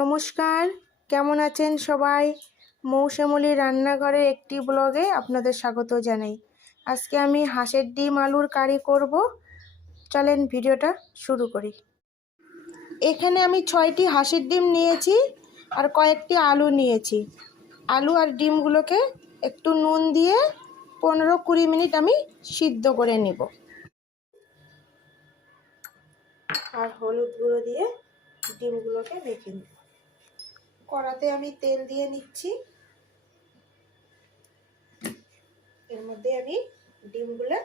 নমস্কার, কেমন আছেন সবাই? মৌসুমী রান্নাঘরের একটি ব্লগে আপনাদের স্বাগত জানাই। আজকে আমি হাঁসের ডিম আলুর কারি করব। চলেন ভিডিওটা শুরু করি। এখানে আমি 6টি হাঁসের ডিম নিয়েছি আর কয়েকটি আলু নিয়েছি। আলু আর ডিমগুলোকে একটু নুন দিয়ে 15-20 মিনিট আমি সিদ্ধ করে নেব। আর হলুদ গুঁড়ো দিয়ে ডিমগুলোকে মেখে নেব। কড়াতে আমি তেল দিয়ে নিচ্ছি। এর মধ্যে আমি ডিমগুলো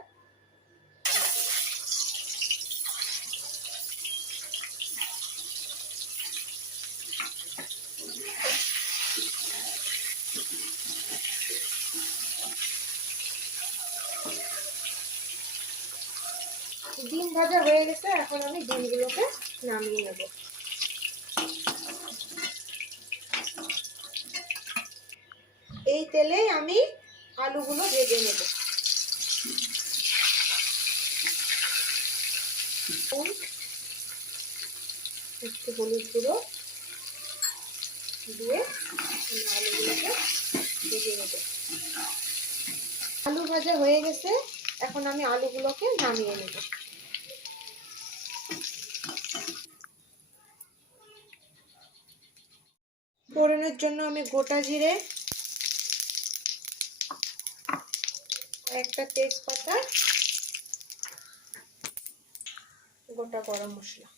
ডিম ভাজা হয়ে গেছে। এখন আমি ডিমগুলোকে নামিয়ে নেব। এই তেলে আমি আলুগুলো ভেজে নেব। একটু হলুদ গুঁড়ো দিয়ে আলুগুলোকে ভেজে নেব। আলু ভাজা হয়ে গেছে। এখন আমি আলুগুলোকে নামিয়ে নেব। ফোড়নের জন্য আমি গোটা জিরে, একটা তেজপাতা, গোটা গরম মশলা,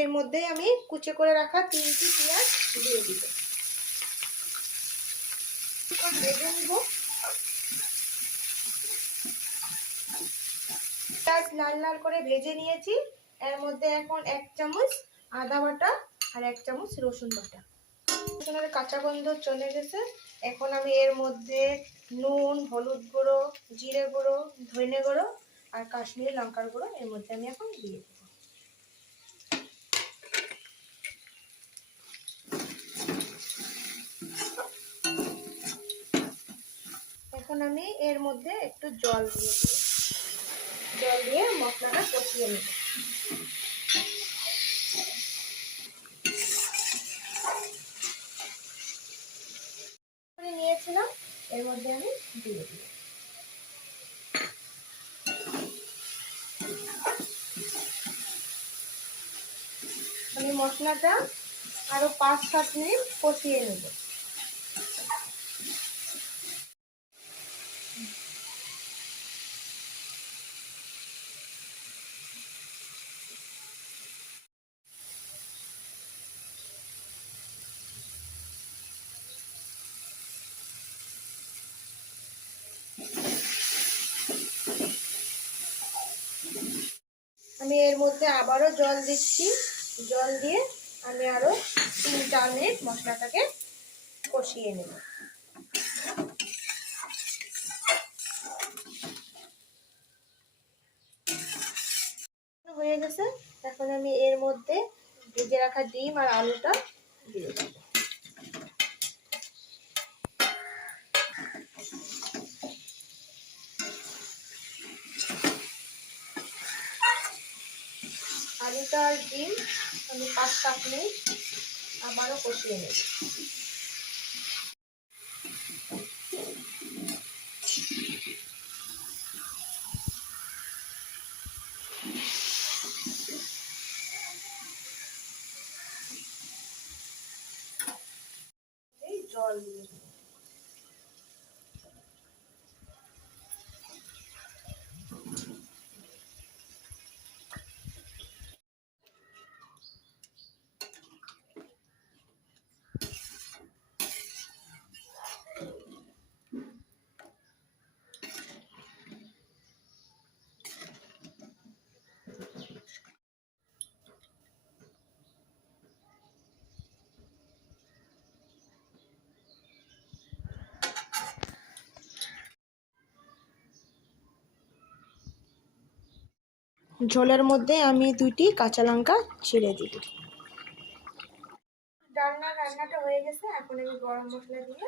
এর মধ্যে আমি কুচি করে রাখা 3টি পেঁয়াজ দিয়ে দিব। ভেজে নিব। পেঁয়াজ লাল লাল করে ভেজে নিয়েছি। এর মধ্যে এখন 1 চামচ আদা বাটা আর 1 চামচ রসুন বাটা। রসুনের কাঁচা গন্ধ চলে গেছে। এখন আমি এর মধ্যে নুন, হলুদ গুঁড়ো, জিরে গুঁড়ো, ধনে গুঁড়ো আর কাশ্মীরি লঙ্কার গুঁড়ো এর মধ্যে আমি এখন দিয়ে দেব। এখন আমি এর মধ্যে একটু জল দিয়ে দেব। জল দিয়ে মশলাটা কষিয়ে নেব। নিয়েছিলাম, এর মধ্যে আমি দিয়ে দিব। আমি মশলাটা আরো 5-7 মিনিট কষিয়ে নেব। আমি এর মধ্যে আবারও জল দিচ্ছি। জল দিয়ে আমি আরো 3-4 মিনিট মশলাটাকে কষিয়ে নেব। হয়ে গেছে। এখন আমি এর মধ্যে ভেজে রাখা ডিম আর আলুটা দিয়ে দেব। আলুটা আর ডিম আমি 5-7 মিনিট আবারও কষিয়ে নেব। এই জল দিয়ে দেব। ঝোলের মধ্যে আমি 2টি কাঁচা লঙ্কা ছিঁড়ে দিব। রান্নাটা হয়ে গেছে। এখন আমি গরম মশলা দিয়ে